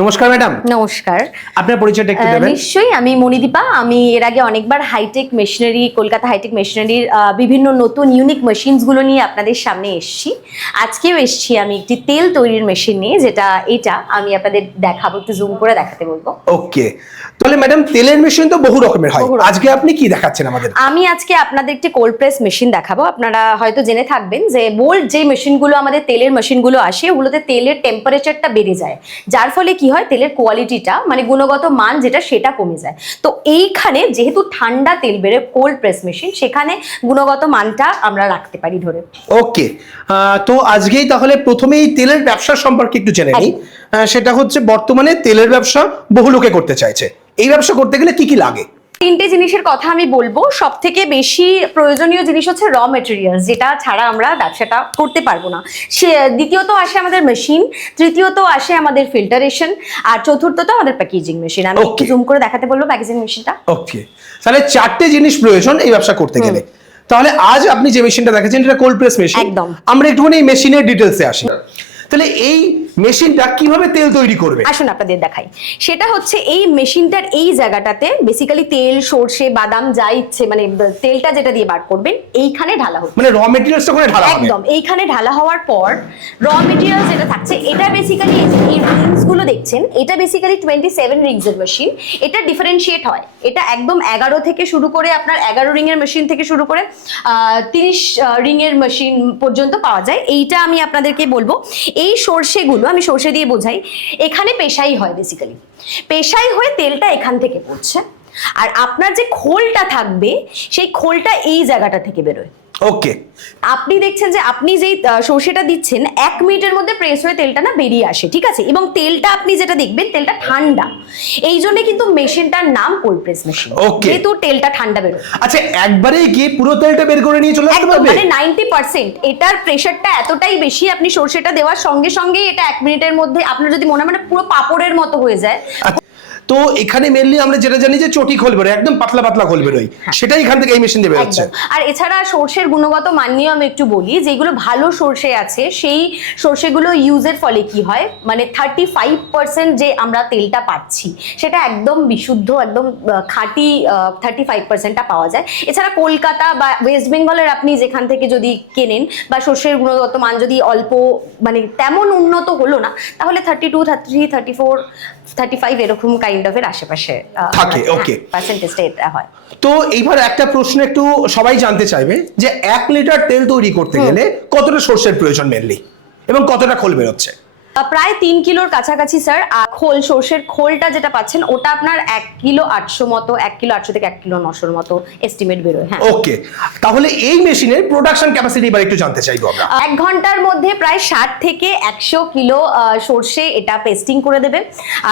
নমস্কার ম্যাডাম। নমস্কার। আপনার পরিচয়টা একটু দেবেন? নিশ্চয়ই, আমি মণিদীপা। আমি এর আগে অনেকবার হাইটেক মেশিনারি, কলকাতা হাইটেক মেশিনারির বিভিন্ন নতুন ইউনিক মেশিনসগুলো নিয়ে আপনাদের সামনে এসেছি। আজকেও এসেছি আমি একটি তেল তৈরির মেশিন নিয়ে, যেটা আমি আপনাদের দেখাবো, একটু জুম করে দেখাতে বলবো। ওকে, তাহলে ম্যাডাম তেলের মেশিন তো বহু রকমের হয়, আজকে আপনি কি দেখাচ্ছেন আমাদের? আমি আজকে আপনাদের একটি কোল্ড প্রেস মেশিন দেখাবো। আপনারা হয়তো জেনে থাকবেন যে বোল্ড যে মেশিনগুলো, আমাদের তেলের মেশিনগুলো আসে, ওগুলোতে তেলের টেম্পারেচারটা বেড়ে যায়, যার ফলে কি হয়, তেলের কোয়ালিটিটা মানে গুণগত মান যেটা সেটা কমে যায়। তো এইখানে যেহেতু ঠান্ডা তেল বেরোয়, কোল্ড প্রেস মেশিন, সেখানে গুণগত মানটা আমরা রাখতে পারি ধরে। ওকে, তো আজকেই তাহলে প্রথমেই তেলের ব্যবসা সম্পর্কে একটু জেনে নিই। সেটা হচ্ছে বর্তমানে তেলের ব্যবসা বহু লোকে করতে চাইছে, এই ব্যবসা করতে গেলে কি কি লাগে? তিনটে জিনিসের কথা আমি বলবো। সব থেকে বেশি প্রয়োজনীয় জিনিস হচ্ছে র মেটেরিয়ালস, যেটা ছাড়া আমরা ব্যবসাটা করতে পারবো না। দ্বিতীয়ত আসে আমাদের মেশিন, তৃতীয়ত আসে আমাদের ফিল্টারেশন, আর চতুর্থত আমাদের প্যাকেজিং মেশিন। আমি একটু জুম করে দেখাতে বলবো প্যাকেজিং মেশিনটা। ওকে, তাহলে চারটে জিনিস প্রয়োজন এই ব্যবসা করতে গেলে। তাহলে আজ আপনি যে মেশিনটা দেখাচ্ছেন এটা কোল্ড প্রেস মেশিন। একদম। আমরা একটুখানি এই মেশিনের ডিটেলসে আসি। তাহলে এই মেশিনটা কিভাবে তেল তৈরি করবে আসুন আপনাদের দেখাই। সেটা হচ্ছে এই মেশিনটার এই জায়গাটাতে বেসিক্যালি তেল, সরষে, বাদাম যা ইচ্ছে, মানে তেলটা যেটা দিয়ে বার করবেন এইখানে ঢালা হবে। মানে র মেটেরিয়ালস ওখানে ঢালা হবে? একদম। এইখানে ঢালা হওয়ার পর র মেটেরিয়ালস যেটা থাকছে, এটা বেসিক্যালি এই রিংস গুলো দেখছেন, এটা বেসিক্যালি 27 রিংস এর মেশিন। এটা ডিফারেন্সিয়েট হয়, এটা একদম 11 থেকে শুরু করে আপনার 11 রিং এর মেশিন থেকে শুরু করে 30 রিং এর মেশিন পর্যন্ত পাওয়া যায়। এইটা আমি আপনাদেরকে বলবো। এই সরষেগুলো, আমি সরষে দিয়ে বোঝাই, এখানে পেশাই হয়, বেসিক্যালি পেশাই হয়ে তেলটা এখান থেকে পড়ছে, আর আপনার যে খোলটা থাকবে সেই খোলটা এই জায়গাটা থেকে বেরোয়। ওকে, আপনি দেখছেন যে আপনি যেই সর্ষেটা দিচ্ছেন 1 মিনিটের মধ্যে প্রেস হয়ে তেলটা না বেরিয়ে আসে, ঠিক আছে? এবং তেলটা আপনি যেটা দেখবেন, তেলটা ঠান্ডা, এই জন্য কিন্তু মেশিনটার নাম কোল্ড প্রেস মেশিন, যেহেতু তেলটা ঠান্ডা বেরোয়। আচ্ছা, একবারে গিয়ে পুরো তেলটা বের করে নিয়ে চলে আসতে পারবে? মানে 90%। এটার প্রেসারটা এতটাই বেশি, আপনি সর্ষেটা দেওয়ার সঙ্গে সঙ্গে এটা 1 মিনিটের মধ্যে আপনার যদি মনে মানে পুরো পাপড়ের মতো হয়ে যায়। তো এখানে মেনলি আমরা যেটা জানি যে চটি খোল বেরোয়, একদম পাতলা পাতলা খোল বেরোয়, সেটাই এখান থেকে এই মেশিন দিয়ে বেরোচ্ছে। আর এছাড়া সর্ষের গুণগত মান নিয়ে আমি একটু বলি। যেগুলো ভালো সর্ষে আছে, সেই সর্ষেগুলো ইউজের ফলে কি হয়, মানে 35% যে আমরা তেলটা পাচ্ছি সেটা একদম বিশুদ্ধ, একদম খাঁটি 35%টা পাওয়া যায়। এছাড়া কলকাতা বা ওয়েস্ট বেঙ্গলের আপনি যেখান থেকে যদি কেনেন, বা সর্ষের গুণগত মান যদি অল্প, মানে তেমন উন্নত হলো না, তাহলে 32, 33, 34, 35 এরকম কাইন্ড অফ এর আশেপাশে থাকে। ওকে, পার্সেন্টেজটা এটা হয়। তো এইবার একটা প্রশ্ন একটু সবাই জানতে চাইবে যে 1 লিটার তেল তৈরি করতে গেলে কতটা সরষের প্রয়োজন মেনলি, এবং কতটা খোল বেরোচ্ছে? প্রায় 3 কিলোর কাছাকাছি স্যার। আর খোল, সর্ষের খোলটা যেটা পাচ্ছেন ওটা আপনার 1 কিলো 800 মতো, 1 কিলো 800 থেকে 1 কিলো 900 মতো এস্টিমেট বেরোয়। হ্যাঁ, ওকে, তাহলে এই মেশিনের প্রোডাকশন ক্যাপাসিটি এবার একটু জানতে চাইবো আমরা। 1 ঘন্টার মধ্যে প্রায় 60 থেকে 100 কিলো সর্ষে এটা পেস্টিং করে দেবে।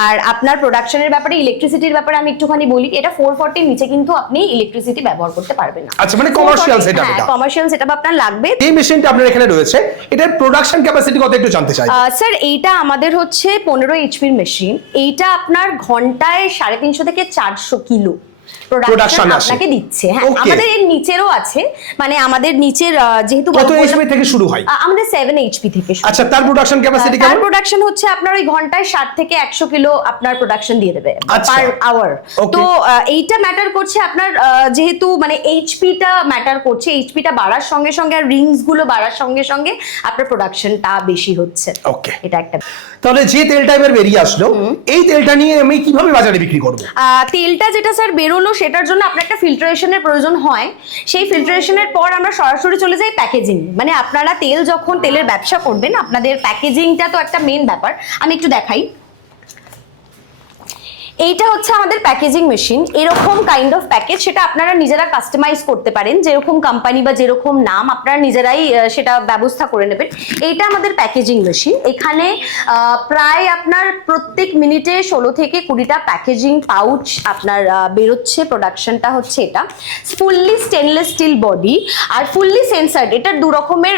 আর আপনার প্রোডাকশনের ব্যাপারে, ইলেকট্রিসিটির ব্যাপারে আমি একটুখানি বলি। এটা 440 নিচে কিন্তু আপনি ইলেকট্রিসিটি ব্যবহার করতে পারবেন না। আচ্ছা, মানে কমার্শিয়াল সেটআপ। এটা কমার্শিয়াল সেটআপ আপনার লাগবে। এই মেশিনটা আপনার এখানে রয়েছে, এটার প্রোডাকশন ক্যাপাসিটি কত একটু জানতে চাই। স্যার, এইটা আমাদের হচ্ছে 15 এইচপির মেশিন। এইটা আপনার ঘন্টায় 350 থেকে 400 কিলো প্রোডাকশন আপনাকে দিচ্ছে। হ্যাঁ, আমাদের এর নিচেরও আছে, মানে আমাদের নিচের যেহেতু কত এইচপি থেকে শুরু হয়? আমাদের 7 এইচপি থেকে শুরু। আচ্ছা, তার প্রোডাকশন ক্যাপাসিটি কেমন? তার প্রোডাকশন হচ্ছে আপনার ওই ঘন্টায় 60 থেকে 100 কিলো আপনার প্রোডাকশন দিয়ে দেবে পার আওয়ার। তো এইটা ম্যাটার করছে আপনার, যেহেতু মানে এইচপিটা ম্যাটার করছে, এইচপিটা বাড়ার সঙ্গে সঙ্গে আর রিংস গুলো বাড়ার সঙ্গে সঙ্গে আপনার প্রোডাকশনটা বেশি হচ্ছে। ওকে, এটা একটা। তাহলে যে তেলটা এবার বেরিয়ে আসলো, এই তেলটা নিয়ে আমি কিভাবে বাজারে বিক্রি করব? তেলটা যেটা স্যার বেরোলো, সেটার জন্য আপনার একটা ফিল্টারেশনের প্রয়োজন হয়। সেই ফিল্টারেশনের পর আমরা সরাসরি চলে যাই প্যাকেজিং। মানে আপনারা তেল যখন তেলের ব্যবসা করবেন, আপনাদের প্যাকেজিংটা তো একটা মেন ব্যাপার। আমি একটু দেখাই। এইটা হচ্ছে আমাদের প্যাকেজিং মেশিন। এরকম কাইন্ড অফ প্যাকেজ, সেটা আপনারা নিজেরা কাস্টমাইজ করতে পারেন, যেরকম কোম্পানি বা যেরকম নাম আপনারা নিজেরাই সেটা ব্যবস্থা করে নেবেন। এইটা আমাদের প্যাকেজিং মেশিন। এখানে প্রায় আপনার প্রত্যেক মিনিটে 16 থেকে 20টা প্যাকেজিং পাউচ আপনার বেরোচ্ছে। প্রোডাকশনটা হচ্ছে এটা ফুললি স্টেনলেস স্টিল বডি আর ফুললি সেন্সার্ড। এটার দু রকমের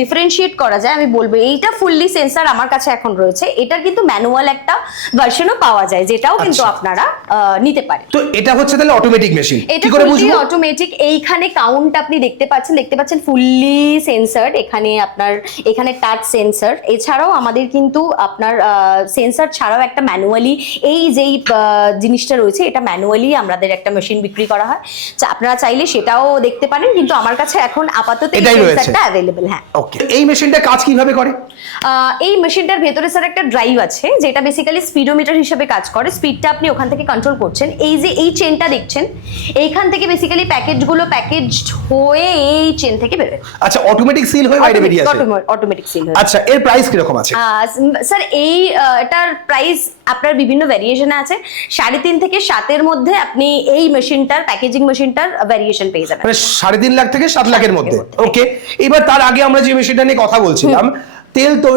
ডিফারেন্সিয়েট করা যায়। আমি বলবো এইটা ফুললি সেন্সার আমার কাছে এখন রয়েছে। এটার কিন্তু ম্যানুয়াল একটা ভার্সনও পাওয়া যায়, যেটাও কিন্তু আচ্ছা। আপনারা নিতে পারেন। তো এটা হচ্ছে তাহলে অটোমেটিক মেশিন, এটা কি করে ফুললি বুঝবো? অটোমেটিক। এইখানে কাউন্ট আপনি দেখতে পাচ্ছেন ফুললি সেন্সার্ড। এখানে টাচ সেন্সর। এছাড়াও আমাদের কিন্তু আপনার সেন্সর ছাড়াও একটা ম্যানুয়ালি যেই জিনিসটা রয়েছে, এটা ম্যানুয়ালি আমাদের একটা মেশিন বিক্রি করা হয়। আপনারা চাইলে সেটাও দেখতে পারেন, কিন্তু আমার কাছে এখন আপাতত এই এটাই রয়েছে। সেন্সরটা অ্যাভেলেবল। হ্যাঁ, ওকে। এই মেশিনটা কাজ কিভাবে করে? এই মেশিনটার ভেতরে স্যার একটা ড্রাইভ আছে, যেটা বেসিক্যালি স্পিডোমিটার হিসেবে কাজ করে। স্পিডটা আপনি ওখান থেকে কন্ট্রোল করছেন। এই যে এই চেনটা দেখছেন, এইখান থেকে বেসিক্যালি প্যাকেজড হয়ে এই চেন থেকে বেরোয়। আচ্ছা, অটোমেটিক সিল হয়ে বাইরে বেরিয়ে আসে। অটোমেটিক সিল হয়। আচ্ছা, এর প্রাইস কিরকম আছে? স্যার এটার প্রাইস আপনার বিভিন্ন ভ্যারিয়েশনে আছে। 3.5 থেকে 7 মধ্যে আপনি এই মেশিনটার প্যাকেজিং মেশিনটার ভ্যারিয়েশন পেয়ে যাবেন। মানে 3.5 লাখ থেকে 7 লাখের মধ্যে। ওকে, এবার তার আগে আমরা যে মেশিনটা নিয়ে কথা বলছিলাম, তেল তো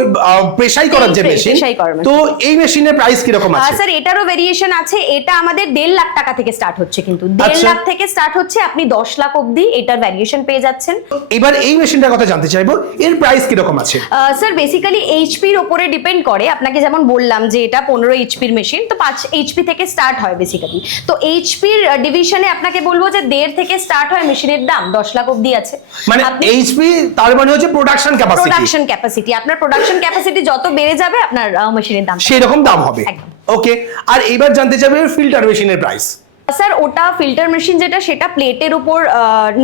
প্রেসাই করার যে মেশিন, তো এই মেশিনের প্রাইস কিরকম আছে? স্যার এটারও ভেরিয়েশন আছে। এটা আমাদের 1.5 লাখ টাকা থেকে স্টার্ট হচ্ছে, কিন্তু 1.5 লাখ থেকে স্টার্ট হচ্ছে, আপনি 10 লাখ অবধি এটার ভ্যারিয়েশন পেয়ে যাচ্ছেন। এবার এই মেশিনটার কথা জানতে চাইবো, এর প্রাইস কিরকম আছে? স্যার বেসিক্যালি এইচপির উপরে ডিপেন্ড করে। আপনাকে যেমন বললাম যে এটা 15 এইচপির মেশিন, তো 5 এইচপি থেকে স্টার্ট হয় বেসিক্যালি। তো এইচপির ডিভিশনে আপনাকে বলবো যে 1.5 থেকে স্টার্ট হয় মেশিনের দাম, 10 লাখ অবধি আছে। মানে এইচপি তার মানে হচ্ছে প্রোডাকশন ক্যাপাসিটি। আপনার প্রোডাকশন ক্যাপাসিটি যত বেড়ে যাবে, আপনার মেশিনের দাম সেই রকম দাম হবে। ওকে, আর এবার জানতে চাইবো ফিল্টার মেশিনের প্রাইস। স্যার ওটা ফিল্টার মেশিন সেটা প্লেটের উপর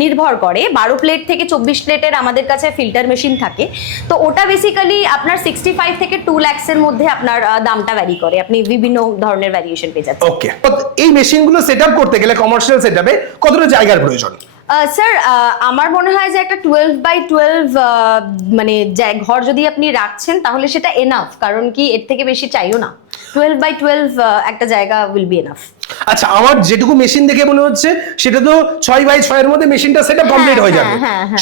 নির্ভর করে। 12 প্লেট থেকে 24 প্লেটের আমাদের কাছে ফিল্টার মেশিন থাকে। তো ওটা বেসিক্যালি আপনার 65 থেকে 2 লাখসের মধ্যে আপনার দামটা ভ্যারি করে। আপনি বিভিন্ন ধরনের ভ্যারিয়েশন পেয়ে যাচ্ছেন। ওকে, এই মেশিনগুলো সেটআপ করতে গেলে কমার্শিয়াল সেটআপে কতটা জায়গার প্রয়োজন? স্যার আমার মনে হয় যে একটা 12x12 মানে ঘর যদি আপনি রাখছেন, তাহলে সেটা এনাফ। কারণ কি, এর থেকে বেশি চাইও না। 12x12 একটা জায়গা উইল বি এনাফ। আচ্ছা, আমার যেটুকু মেশিন দেখে মনে হচ্ছে সেটা তো 6x6 এর মধ্যে মেশিনটা সেটআপ কমপ্লিট হয়ে যাবে,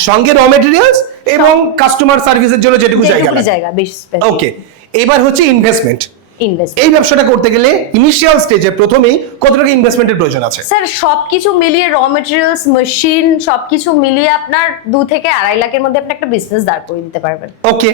সঙ্গে র মেটেরিয়ালস এবং কাস্টমার সার্ভিসের জন্য যেটুকু জায়গা লাগে। ওকে, এবার হচ্ছে ইনভেস্টমেন্ট। এই ব্যবসাটা করতে গেলে ইনিশিয়াল স্টেজে প্রথমেই কত টাকা ইনভেস্টমেন্টের প্রয়োজন আছে? স্যার সবকিছু মিলিয়ে, র মেটেরিয়ালস, মেশিন, সবকিছু মিলিয়ে আপনার 2 থেকে 2.5 লাখের মধ্যে আপনি একটা বিজনেস দাঁড় করে দিতে পারবেন। ওকে,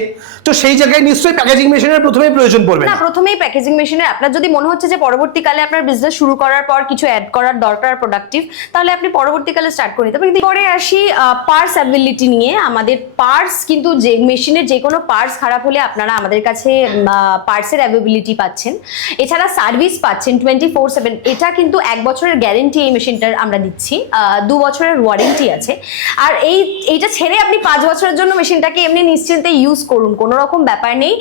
তো সেই জায়গায় নিশ্চয়ই প্যাকেজিং মেশিনের প্রথমেই প্রয়োজন পড়বে না? প্রথমেই প্যাকেজিং মেশিনের, আপনার যদি মনে হচ্ছে যে পরবর্তীকালে আপনার বিজনেস শুরু করার পর কিছু অ্যাড করার দরকার প্রোডাক্টিভ, তাহলে আপনি পরবর্তীকালে স্টার্ট করে নিতে পারেন। পরে আসি পার্টস অ্যাভেলেবিলিটি নিয়ে। আমাদের পার্টস কিন্তু, যে মেশিনের যে কোনো পার্টস খারাপ হলে আপনারা আমাদের কাছে পার্টসের অ্যাভেলেবিলিটি পাচ্ছেন। এছাড়া সার্ভিস পাচ্ছেন 24/7। এটা কিন্তু 1 বছরের গ্যারেন্টি এই মেশিনটার আমরা দিচ্ছি, 2 বছরের ওয়ারেন্টি আছে। আর এইটা ছেড়ে আপনি 5 বছরের জন্য মেশিনটাকে এমনি নিশ্চিন্তে ইউজ করুন, কোনো রকম ব্যাপার নেই।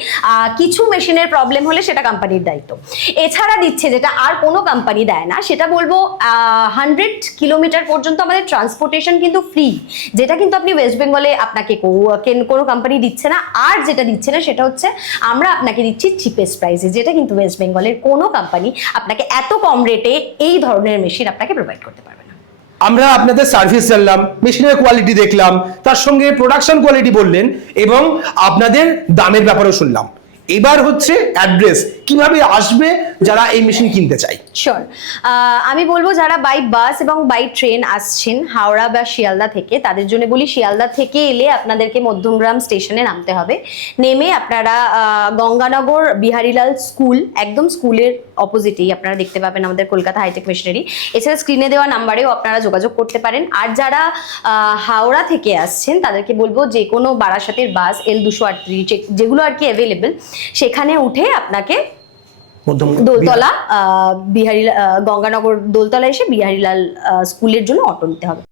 কিছু মেশিনের প্রবলেম হলে সেটা কোম্পানির দায়িত্ব। এছাড়া দিচ্ছে যেটা আর কোনো কোম্পানি দেয় না, সেটা বলবো 100 কিলোমিটার পর্যন্ত আমাদের ট্রান্সপোর্টেশন কিন্তু ফ্রি, যেটা কিন্তু আপনি ওয়েস্ট বেঙ্গলে আপনাকে কোনো কোম্পানি দিচ্ছে না। আর যেটা দিচ্ছে না সেটা হচ্ছে আমরা আপনাকে দিচ্ছি চিপেস্ট প্রাইসে, যেটা কিন্তু ওয়েস্ট বেঙ্গলের কোনো কোম্পানি আপনাকে এত কম রেটে এই ধরনের মেশিন আপনাকে প্রোভাইড করতে পারবে না। আমরা আপনাদের সার্ভিস জানলাম, মেশিনের কোয়ালিটি দেখলাম, তার সঙ্গে প্রোডাকশন কোয়ালিটি বললেন, এবং আপনাদের দামের ব্যাপারেও শুনলাম। এবার হচ্ছে অ্যাড্রেস, কিভাবে আসবে যারা এই মেশিন কিনতে চায়? শিওর, আমি বলবো যারা বাই বাস এবং বাই ট্রেন আসছেন হাওড়া বা শিয়ালদা থেকে, তাদের জন্য বলি শিয়ালদা থেকে এলে আপনাদেরকে মধ্যমগ্রাম স্টেশনে নামতে হবে। নেমে আপনারা গঙ্গানগর বিহারীলাল স্কুল, একদম স্কুলের অপোজিটেই আপনারা দেখতে পাবেন আমাদের কলকাতা হাইটেক মেশিনারি। এছাড়া স্ক্রিনে দেওয়া নাম্বারেও আপনারা যোগাযোগ করতে পারেন। আর যারা হাওড়া থেকে আসছেন তাদেরকে বলবো যে কোনো বারাসাতের বাস L238 যেগুলো আর কি অ্যাভেলেবেল, সেখানে উঠে আপনাকে দোলতলা গঙ্গানগর দোলতলা এসে বিহারীলাল স্কুলের জন্য অটো নিতে হবে।